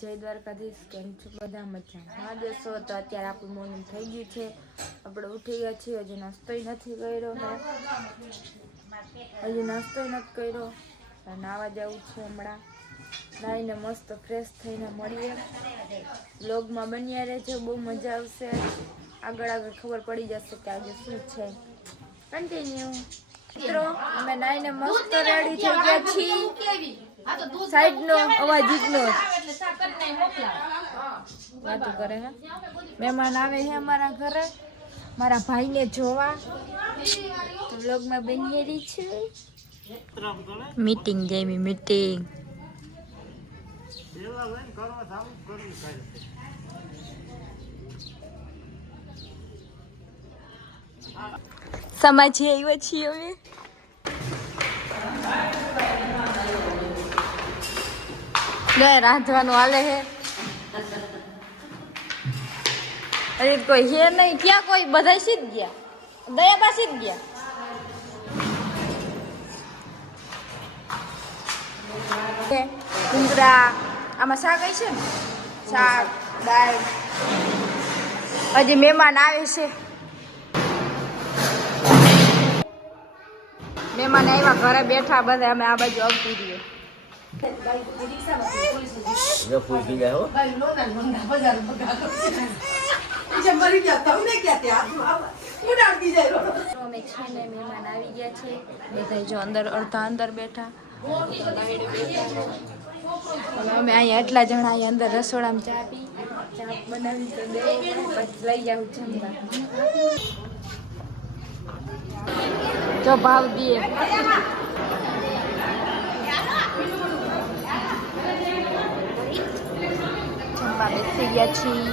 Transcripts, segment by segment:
જય દ્વારકાધીશ. કેમ છો બધા? મજામાં દેશો તો અત્યારે આપણું મોર્નિંગ થઈ ગયું છે. આપણે ઉઠી ગયા છીએ. હજી નાસ્તોય નથી કર્યો નથી કર્યો. નાવા જવું છે હમણાં. નાઈને મસ્ત ફ્રેશ થઈને મળીએ. વ્લોગમાં બન્યા રહેજો, બહુ મજા આવશે. આગળ ખબર પડી જશે કે આજે શું છે. કન્ટિન્યુ મિત્રો. અમે નાઈને મસ્ત રેડી થઈ ગયા છીએ. સાઈડ નો અવાજ ઇગ્નોર. વાતો કરે હે. મહેમાન આવે છે અમારા ઘરે મારા ભાઈને જોવા. તો વ્લોગમાં બનેલી છે. Meeting Jamie meeting. સમાજે આવ્યા છીએ હવે. રાંધવાનું હાલે હે. અરે કોઈ હે નહીં. ક્યાં કોઈ? બધા સીધ ગયા. દયાબા સીધ ગયા. ડુંગરા આમાં શાક આવી છે ને. શાક દાળ. હજી મહેમાન આવે છે. મહેમાન આવ્યા ઘરે બેઠા બધા. અમે આ બાજુ આવતી રહીએ. મહેમાન આવી ગયા છે બધા. જો અંદર અડધા અંદર બેઠા. અમે અહીંયા એટલા જણા અહીંયા અંદર રસોડામાં ચા પી. ચા બનાવી તો દે પછી લઈ જાઉં જમવા. જો ભાવ દઈએ. જમવા બેસી ગયા છીએ.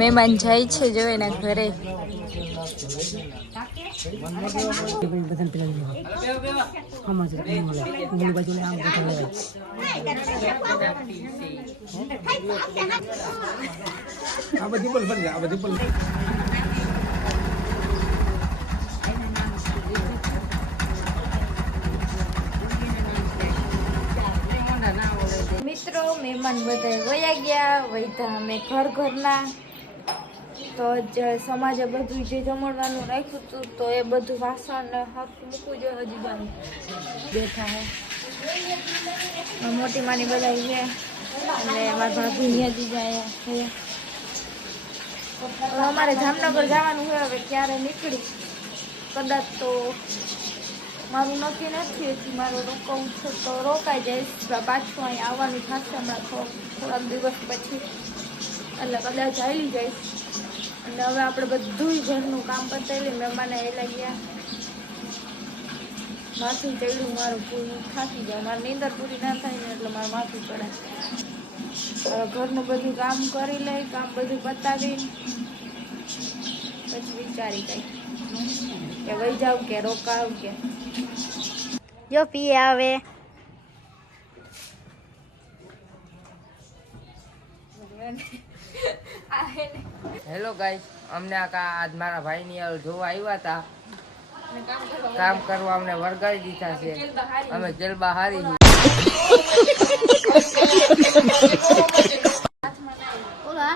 મહેમાન જાય છે જો એના ઘરે. મિત્રો મહેમાન બધા વયા ગયા. વૈધા અમે ઘરના. તો સમાજે બધું જે જમણવાનું રાખ્યું હતું તો એ બધું વાસણ હાથ મૂકવું જોઈએ. હજી બાર બેઠા હે મોટી માની બધા છે. અને મારા ભાભી હજી જાય છે. અમારે જામનગર જવાનું હોય. હવે ક્યારે નીકળી કદાચ તો મારું નક્કી નથી. મારું રોકાવું છે તો રોકાઈ જઈશ. પાછું અહીં આવવાનું થશે હમણાં થોડાક દિવસ પછી. એટલે કદાચ ચાલી જઈશ. અને હવે આપણે બધું ઘરનું કામ પતાવી. મહેમાન એલા ગયા. માથું ચડ્યું મારું પૂરું થાકી જાય. મારી નીંદર પૂરી ના થાય ને એટલે મારું માથું ચડાય. હવે ઘરનું બધું કામ કરી લઈ. કામ બધું પતાવી પછી વિચારી કઈ કે વહી જાઉં કે રોકાવું કે. જો પીએ આવે. હેલો ગાઈસ, અમને આજ મારા ભાઈની જોવા આવ્યા હતા. કામ કરવા અમને વરગાડી દીધા છે. અમે જેલબા હારી.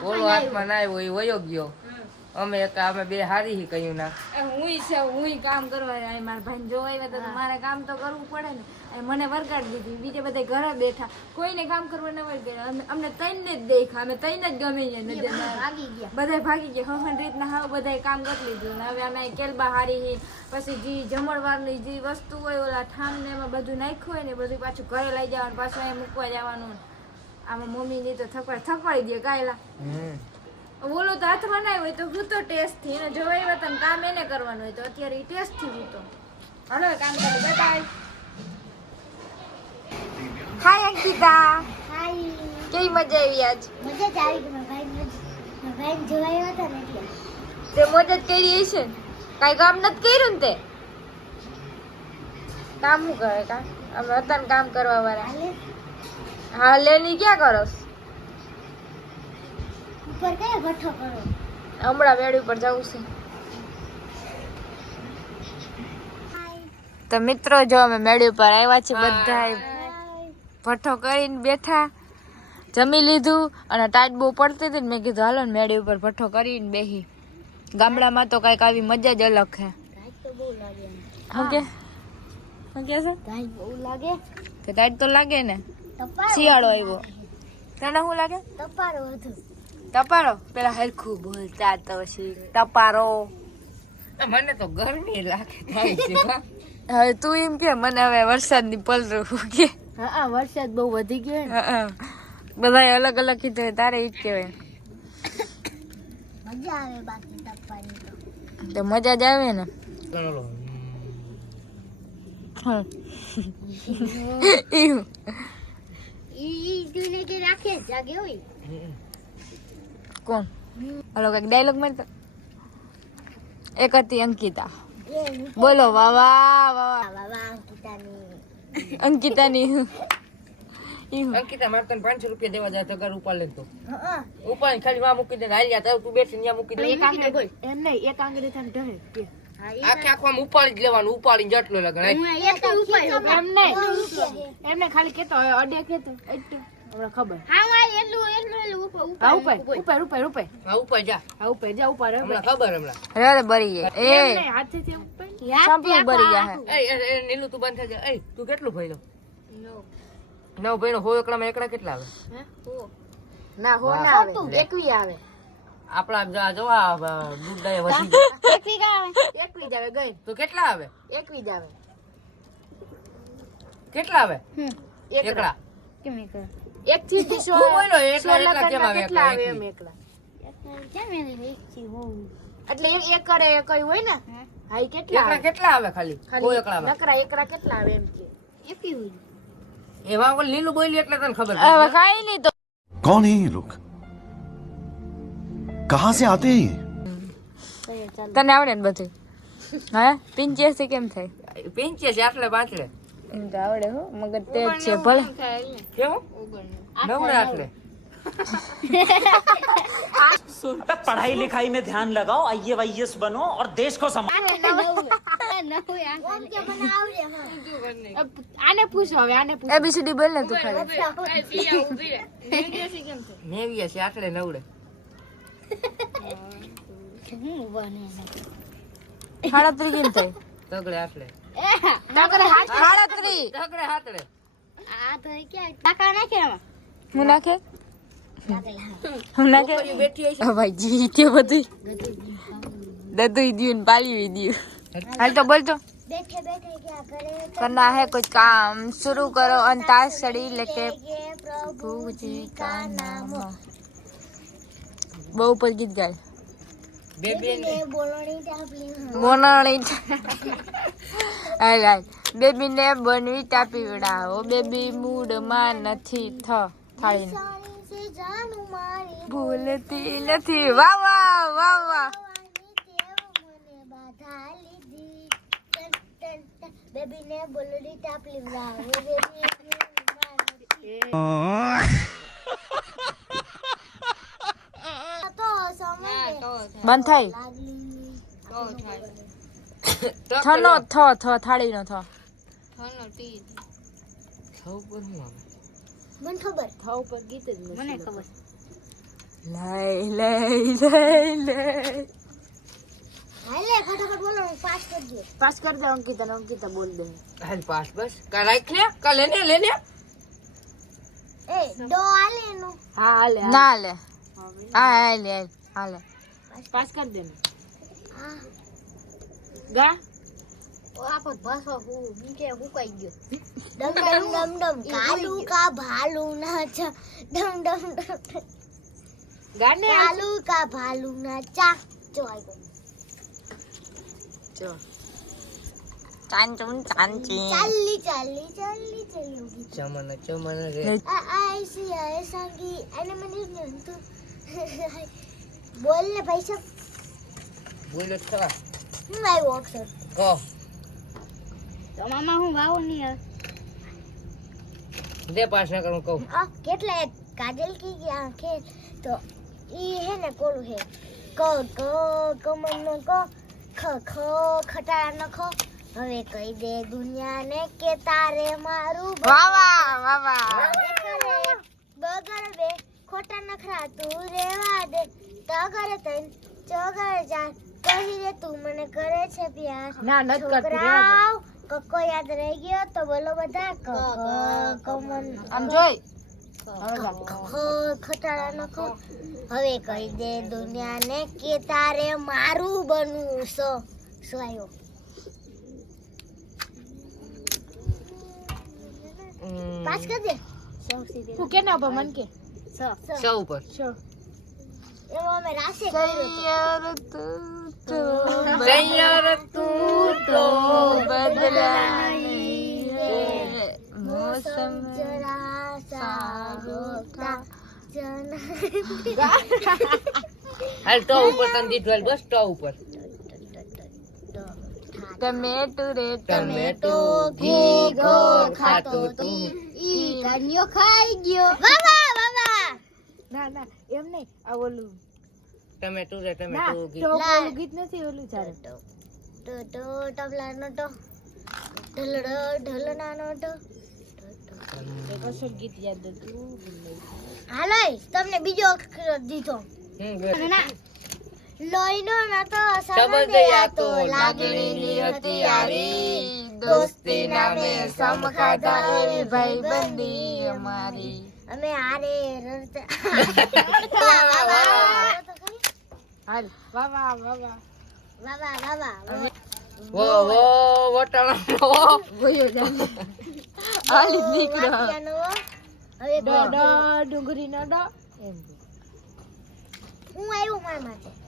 ઓલો હાથમાં ના આવ્યો એ વયો ગયો. અમે બે હારી કહ્યું ના. હું કામ કરવા મારા ભાઈ જોવા આવ્યા તો મારે કામ તો કરવું પડે ને. મને વરગાડી દીધી. બીજે બધા ઘરે બેઠા. કોઈને કામ કરવા ન હોય. અમને તઈને જ દેખા. અમે તઈને જ ગમે બધા ભાગી ગયા. હન રીતના હા બધા કામ કરી લીધું. હવે અમે કેલબા હારી. પછી જે જમણવારની જે વસ્તુ હોય ઓલા ઠામ ને એમાં બધું નાખ્યું હોય ને બધું પાછું ઘરે લઈ જવાનું. પાછું અહીંયા મૂકવા જવાનું. આમાં મમ્મી ની તો થકવાડી દે કાયલા. બોલો તો હાથમાં ના હોય તો હું તો ટેસ્ટ થી જોવા આવ્યા તમે કામ એને કરવાનું હોય તો અત્યારે ટેસ્ટ થી હું તો હાલો કામ કરો બાય બાય હાય અંકિતા હાય કેવી મજા આવી આજ મજા જ આવી ગઈ ભાઈ જોવાયો હતો ને એટલે તે મદદ કરી હશે કાઈ કામ નથી કર્યું ને તે કામ શું કરે કા અમે હતા ને કામ કરવા વાળા હાલે હા લેની ક્યાં કરો ઉપર કયા ભઠ્ઠો કરો હમણાં વેડી ઉપર જવું છે તો મિત્રો જો અમે મેળી ઉપર આવ્યા છીએ બધા ભઠ્ઠો કરીને બેઠા જમી લીધું અને ટાઈટ બહુ પડતી હતી ને મેં કીધું હાલો ને મેળી ઉપર ભઠ્ઠો કરીને બેહી ગામડામાં તો કઈક આવી મજા જ અલગ છે ગાય તો બહુ લાગે શું કે છે ગાય બહુ લાગે કે ટાઈટ તો લાગે ને તપારો શિયાળો આવ્યો તને શું લાગે તપારો હતો તપારો પેલા હરખું બોલતા તો તપારો મને તો ગરમી લાગે થાય છે હો. હવે તું એમ કે મને હવે વરસાદની પલરું કે હા વરસાદ બહુ વધી ગયો બધા અલગ અલગ કીધું તારે ઈ જ કહેવાય મજા આવે બાકી તપવાની તો મજા જ આવે ને ચલો. એવું ઈ તુને કે રાખે જાગે હોય કોણ હાલો કઈક ડાયલોગ મારતા એક હતી અંકિતા બોલો વાહ વાહ વાહ બાબા અંકિતાની અંકિતાની અંકિતા મારે તને 500 રૂપિયા દેવા જાય તો ઘર ઉપાડ લે તો હા ઉપાડ ખાલી માં મૂકી દે હાલ જા તું બેસી ત્યાં મૂકી દે એક આંગળી બોલ એમ નહીં એક આંગળી થામ ઢહે આખે આખું આમ ઉપાડી જ લેવાનું ઉપાડીને જટલો લગણ એમને ખાલી કેતો અડે કેતો એટલું હવે ખબર હા ઉપર હા ઉપર જા જા ઉપર હમણાં ખબર હમણાં રે બરી ગયા એ હાથેથી ઉપર સંપલું બરી ગયા એ નીલું તું બંધ થઈ જા એ તું કેટલું ભર્યો 9 ભર્યો હો એકડામાં એકડા કેટલા આવે ના હો ના આવે 21 આવે આપણા જો આ દૂધ વધી ગયું 21 આવે ગઈ તો કેટલા આવે 21 આવે કેટલા આવે એકડા એક થી 100 હું બોલ્યો એકલા એકલા કેમ આવે કેટલા આવે એમ એકલા એટલે એક કરે કઈ હોય ને હાઈ કેટલા એકડા કેટલા આવે ખાલી કોઈ એકડામાં એકરા કેટલા આવે એમ કે એમાં ઓલ લીલું બોલી એટલે તને ખબર હવે ખાઈ નહીં તો कौन है ये लोग कहाँ से आते हैं ये તને આવડે ને બધું હા 85 કેમ થાય 85 આટલે બાટલે એમ તો આવડે હો મગર તેજ છે ભલે કેવું નવડે આટલે पढ़ाई लिखाई में ध्यान लगाओ आईएएस बनो और देश को संभालो આને પૂછો હવે આને પૂછો એબીસીડી બોલ ને તું ખાલી 89 આટલે નવડે સાડત્રી કેમ થાય તગડે આટલે સાડત્રી તગડે હાટલે આ તો ક્યાં ટાકા નાખે આમાં હું નાખે હું નાખે બેઠી હશે ભાઈ જી કે બધી દદુઈ દિયું ને પાલી દિયું હાલ તો બોલ તો बैठे बैठे क्या करे करना है कुछ काम शुरू करो अंताक्षरी लेके प्रभु जी का नाम બહુ ઉપર ગીત ગાય બેબી ने बोलनी टापली બોનાણી હાલ બેબી ને બનવી ટાપી વિડાવો બેબી મૂડ માં નથી થાળી ને से जानू मारी ભૂલતી નથી વાહ વાહ વાહ વાહ મને બાધા લીધી બેબી ને બોલડી ટાપલી લાવે બેબી તો સમય બંધ થાય લાગલી થનો થ થાળી નો થ સૌ કોનું આવે મને ખબર થ ઉપર ગીત જ મને ખબર લઈ લઈ લઈ લઈ હાલે ફટાફટ બોલો હું પાસ કરી દઉં પાસ કર દે અંકિતા બોલ દે હાલ પાસ બસ કા રાખ લે કા લેને લેને એ દો હાલે નું હા હાલે ના લે હા હાલે હાલે પાસ કર દે આ ગા ઓ આપો ભાષો હું બીકે હુકાઈ ગયો ડમ ડમ ડમ ડમ કાલુ કા ભાલુ નાચા ડમ ડમ ડમ ગાને કાલુ કા ભાલુ નાચા જો આઈ ગયો જો ચાલી ચાલી ચાલી ચાલી ચમન ચમન રે આઈસી આય સંગી અને મને તું બોલ ને પૈસા બોલો ખરા હું આવ્યો અક્ષર કહો તો મામા હું વાવો નહીં આવે દે પાસ ના કરું કહું આ કેટલા એક કાજલ કી ગયા કે તો ઈ હે ને કોલું હે ક ક કમન નો ક ખ ખ ખટારા નો ખ હવે કહી દે દુનિયાને કે તારે મારું બગર બે ખોટા નખરા તું રેવા દે તગર તન ચોગર જા કહી દે તું મને કરે છે પ્યાર ના નત કરતી છોકરાઓ કક્કો યાદ રહી ગયો તો બોલો બધા ક કમન આમ જોઈ ખટારા નખો હવે કહી દે દુનિયાને કે તારે મારું બનવું સો આવ્યો પાસ કર દે હું કેના પર મન કે સૌ ઉપર એવો અમે રાસે કર્યો તો તૈયાર તું તો બદલા મોસમ જરા સારો થા હાલ તો ઉપર તને દીધું બસ તો ઉપર ટમેટું રે ટમેટો ઘી ગો ખાતો તું ઈ કન્યો ખાઈ ગયો વાવા વાવા ના ના એમ નહીં આ ઓલું ટમેટું રે ના ટમેટો ઘી તો ઓલું ગીત નથી ઓલું ચાલે તો ટબલા નો તો ઢલડો ઢલના નો તો એક અસલ ગીત યાદ હતું હાલો તમને બીજો અક્ષર દીધો લોહીનો નતો સંબંધ યાતો લાગણીની હતી યારી દોસ્તી નામે સમખાતા એવી ભાઈબંધી અમારી અમે હારે રડતા હાલ વાહ વાહ વાહ વાહ વાવા વાવા વો વો વટાણા ગયો જામ હાલી નીકળો વાટિયાનો હવે ડો ડુંગળી નો ડો એમ હું આવ્યો માર માટે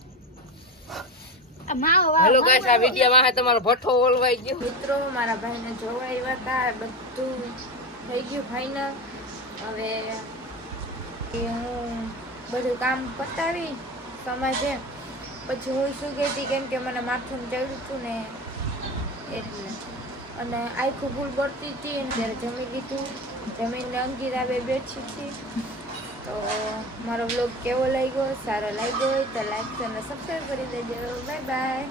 હેલો ગાઈસ આ વિડિયો માં તમારો ભઠ્ઠો ઓલવાઈ ગયો મિત્રો મારા ભાઈને જોવા આવ્યા હતા બધું થઈ ગયું ફાઇનલ હવે હું બધું કામ પતાવી સમાજે પછી હું શું કહેતી કેમ કે મને માથું ચડ્યું હતું ને એટલે અને આખું ભૂલ પડતી હતી અને ત્યારે જમી લીધું જમીને અંકિતા બે બેઠી હતી તો મારો વ્લોગ કેવો લાગ્યો સારો લાગ્યો હોય તો લાઈક અને સબસ્ક્રાઈબ કરી દેજો બાય બાય